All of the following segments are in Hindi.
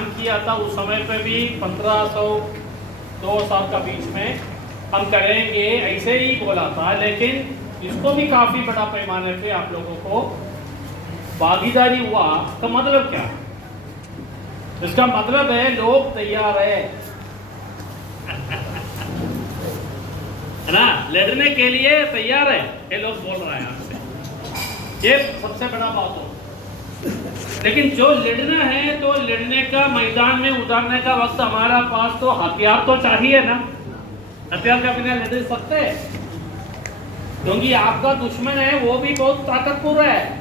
प्लान किया था उस समय पे भी 1500-2000 का बीच में हम करेंगे ऐसे ही बोला था, लेकिन इसको भी काफ़ी बड़ा पैमाने पे आप लोगों को भागीदारी हुआ। तो मतलब क्या? इसका मतलब है लोग तैयार है है ना, लड़ने के लिए तैयार है, ये लोग बोल रहे हैं आपसे। ये सबसे बड़ा बात हो। लेकिन जो लड़ना है तो लड़ने का मैदान में उतारने का वक्त हमारा पास तो हथियार तो चाहिए ना। हथियार का बिना लड़ सकते, क्योंकि आपका दुश्मन है वो भी बहुत ताकतवर है।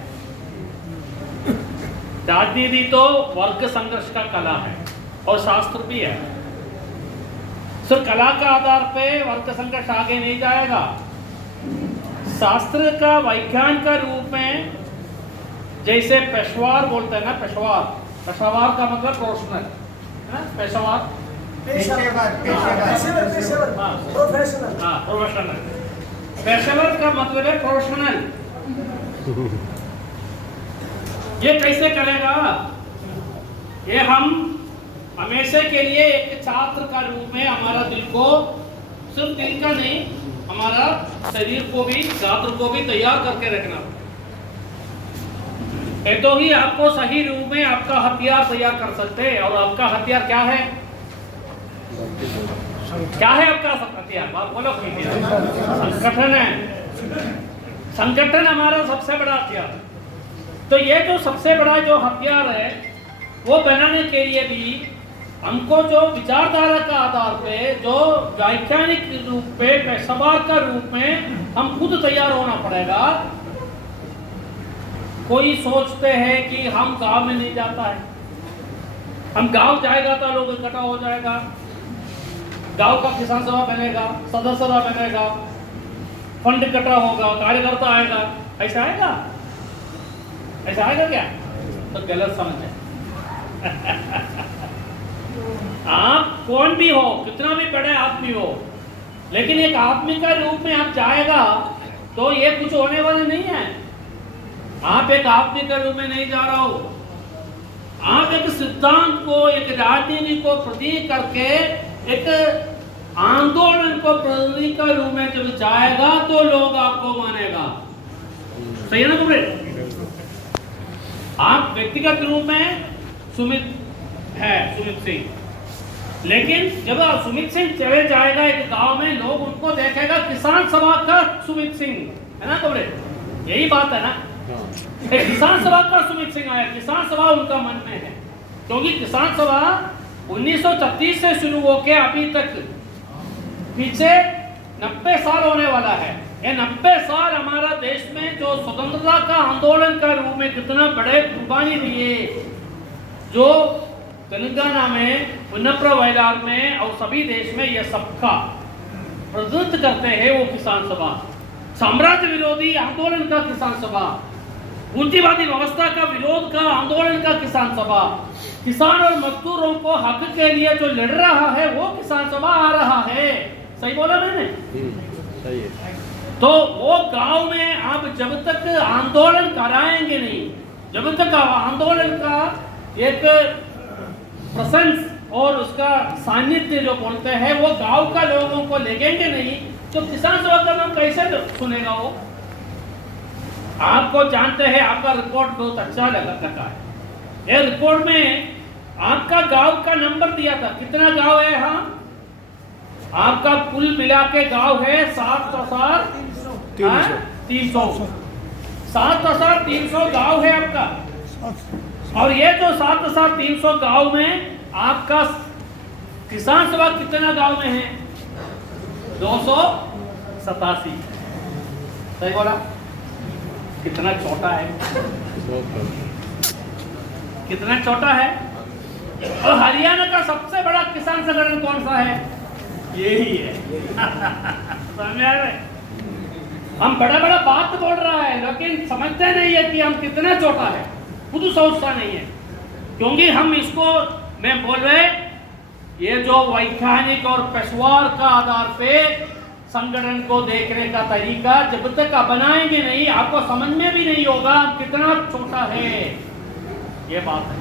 राजनीति तो वर्ग संघर्ष का कला है और शास्त्र भी है। सिर्फ कला का आधार पे वर्ग संघर्ष आगे नहीं जाएगा। शास्त्र का वैज्ञानिक का रूप में, जैसे पेशवार बोलते हैं ना, पेशवार का मतलब प्रोफेशनल है ना, पेशवार पेशेवर का मतलब है प्रोफेशनल। ये कैसे करेगा? ये हम हमेशा के लिए एक छात्र का रूप में हमारा दिल को, सिर्फ दिल का नहीं, हमारा शरीर को भी, गात्र को भी तैयार करके रखना है। तो ही आपको सही रूप में आपका हथियार तैयार कर सकते हैं। और आपका हथियार क्या है? क्या है आपका हथियार? बोलो। संगठन है। संगठन हमारा सबसे बड़ा हथियार। तो ये जो सबसे बड़ा जो हथियार है वो बनाने के लिए भी हमको जो विचारधारा का आधार पे, जो वैज्ञानिक रूप पे, पेशेवर का रूप में हम खुद तैयार होना पड़ेगा। कोई सोचते हैं कि हम गांव में नहीं जाता है, हम गांव जाएगा तो लोग इकट्ठा हो जाएगा, गांव का किसान सभा बनेगा, सदस्य सभा बनेगा, फंड इकट्ठा होगा, कार्यकर्ता आएगा। ऐसा आएगा? ऐसा आएगा क्या? तो गलत समझ है। आप कौन भी हो, कितना भी बड़े आदमी हो, लेकिन एक आदमी का रूप में आप जाएगा तो ये कुछ होने वाला नहीं है। आप एक आदमी के रूप में नहीं जा रहा हो, आप एक सिद्धांत को, एक राजनीति को प्रतीक करके, एक आंदोलन को प्रतीक का रूप में जब जाएगा तो लोग आपको मानेगा। सही है ना कमरे? आप व्यक्तिगत रूप में सुमित सिंह, लेकिन जब आप सुमित सिंह चले जाएगा एक गांव में, लोग उनको देखेगा किसान सभा का सुमित सिंह, है ना कमरे? यही बात है ना। एक किसान सभा का सुमित सिंह आया, किसान सभा उनका मन में है, क्योंकि किसान सभा 1936 से शुरू होके अभी तक पीछे 90 साल होने वाला है। ये 90 साल हमारा देश में जो स्वतंत्रता का आंदोलन का रूप में कितना बड़े कुर्बानी दिए, जो तेलंगाना में, पुनप्र वयलार में और सभी देश में ये सबका प्रतिनिधित्व करते हैं वो किसान सभा। साम्राज्य विरोधी आंदोलन का किसान सभा, पूंजीवादी व्यवस्था का विरोध का आंदोलन का किसान सभा, किसान और मजदूरों को हक के लिए जो लड़ रहा है वो किसान सभा आ रहा है। सही बोला मैंने? सही है। तो वो गांव में आप जब तक आंदोलन कराएंगे नहीं, जब तक आंदोलन का एक प्रेजेंस और उसका सानिध्य जो बोलते हैं वो गांव का लोगों को लेंगे नहीं, तो किसान सभा का नाम कैसे सुनेगा वो? आपको जानते हैं, आपका रिपोर्ट बहुत अच्छा लगा है। ये रिपोर्ट में आपका गांव का नंबर दिया था, कितना गांव है? हाँ, आपका कुल मिला के गांव है 7,300 7,300 गांव है आपका। और ये जो 7,300 गांव में आपका किसान सभा कितना गांव में है? 287। सही बोला? कितना छोटा है, कितना छोटा है। और हरियाणा का सबसे बड़ा किसान संगठन कौन सा है? यही है। समझ आ रहा है? हम बड़ा बड़ा बात बोल रहा है, लेकिन समझते नहीं है कि हम कितना छोटा है, खुद सोचता नहीं है। क्योंकि हम इसको मैं बोल रहे, ये जो वैज्ञानिक और पेशेवर का आधार पे संगठन को देखने का तरीका जब तक आप बनाएंगे नहीं, आपको समझ में भी नहीं होगा कितना छोटा है। ये बात है।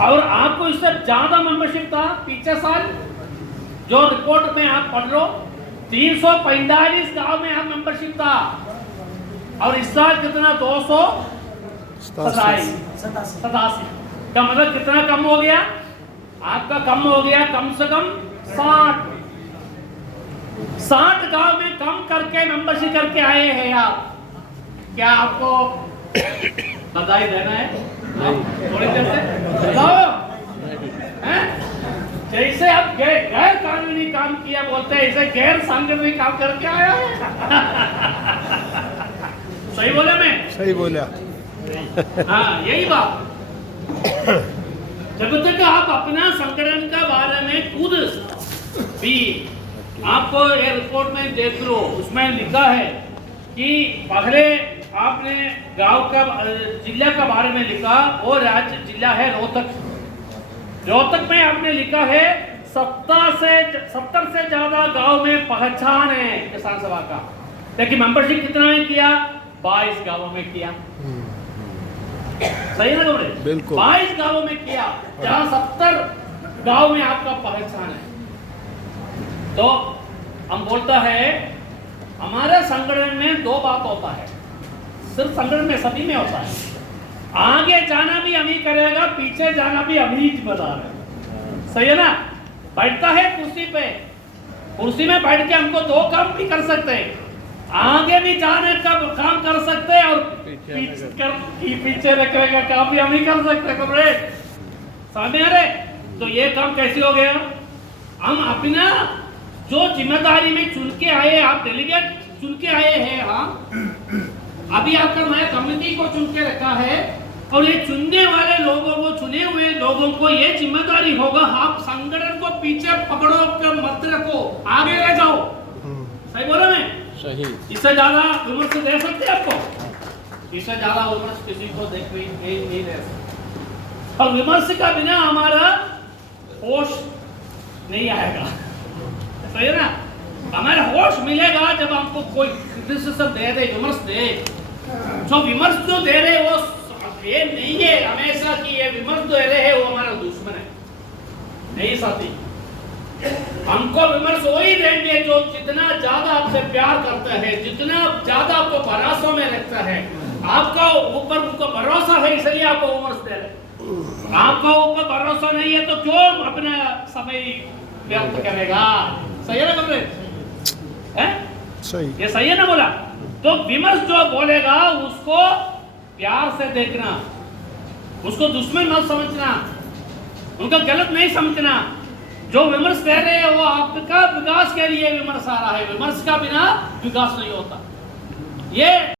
और आपको इससे ज्यादा मेंबरशिप था पिछले साल, जो रिपोर्ट में आप पढ़ रहे हो 345 गांव में आप मेंबरशिप था, और इस साल कितना 287 का मतलब कितना कम हो गया आपका? कम हो गया कम से कम 60 गांव में कम करके मेंबरशिप करके आए हैं आप। क्या आपको बधाई देना है? थोड़ी देर से बताओ हैं? जैसे आप गैर कानूनी काम किया बोलते हैं, ऐसे गैर सांगठनिक काम करके आया है। सही बोला मैं? सही बोला। हाँ, यही बात। जब तक आप अपना संगठन का बारे में खुद भी आपको ये रिपोर्ट में देख लो, उसमें लिखा है कि पहले आपने गांव का जिला का बारे में लिखा, वो राज्य जिला है रोहतक। रोहतक में आपने लिखा है 70 से ज्यादा गांव में पहचान है किसान सभा का, लेकिन मेंबरशिप कितना में किया? 22 गांवों में किया। सही है ना कमरे? बिल्कुल। 22 गांवों में किया, जहां 70 गांव में आपका पहचान है। तो हम बोलता है हमारे संगठन में दो बात होता है, सिर्फ संगठन में सभी में होता है। आगे जाना भी हम ही करेगा, पीछे जाना भी हम ही बता रहे। सही है ना? बैठता है कुर्सी पे, कुर्सी में बैठ के हमको दो काम भी कर सकते हैं, आगे भी जाने का काम कर सकते हैं और पीछे रखने का काम भी हम ही कर सकते हैं। कमरे सामने आ रहे? तो ये काम कैसे हो गया? हम अपना जो जिम्मेदारी में चुन के आए, आप डेलीगेट चुन के आए हैं, हाँ अभी आपका नया कमेटी को चुन के रखा है, और ये चुनने वाले लोगों को, चुने हुए लोगों को ये जिम्मेदारी होगा, आप संगठन को पीछे पकड़ो के मत रखो, आगे ले जाओ। सही बोला मैं? सही। इससे ज्यादा विमर्श दे सकते आपको? इससे ज्यादा विमर्श किसी को देख नहीं दे सकते। और विमर्श का बिना हमारा होश नहीं आएगा। सही है ना? हमारा होश मिलेगा जब हमको कोई क्रिटिसिज्म दे, विमर्श दे। जो विमर्श जो दे रहे वो ये नहीं है हमेशा कि ये विमर्श दे रहे हैं वो हमारा दुश्मन है, नहीं साथी। हमको विमर्श वही देंगे जो जितना ज्यादा आपसे प्यार करता है, जितना ज्यादा आपको भरोसा में रखता है। आपका ऊपर उनको भरोसा है इसलिए आपको विमर्श दे रहे। आपको ऊपर भरोसा नहीं है तो क्यों अपना समय व्यर्थ करेगा? सही है ना कमरे? सही। ये सही है ना बोला? तो विमर्श जो बोलेगा उसको प्यार से देखना, उसको दुश्मन मत समझना, उनका गलत नहीं समझना। जो विमर्श कह रहे हैं वो आपका विकास के लिए विमर्श आ रहा है, विमर्श का बिना विकास नहीं होता। ये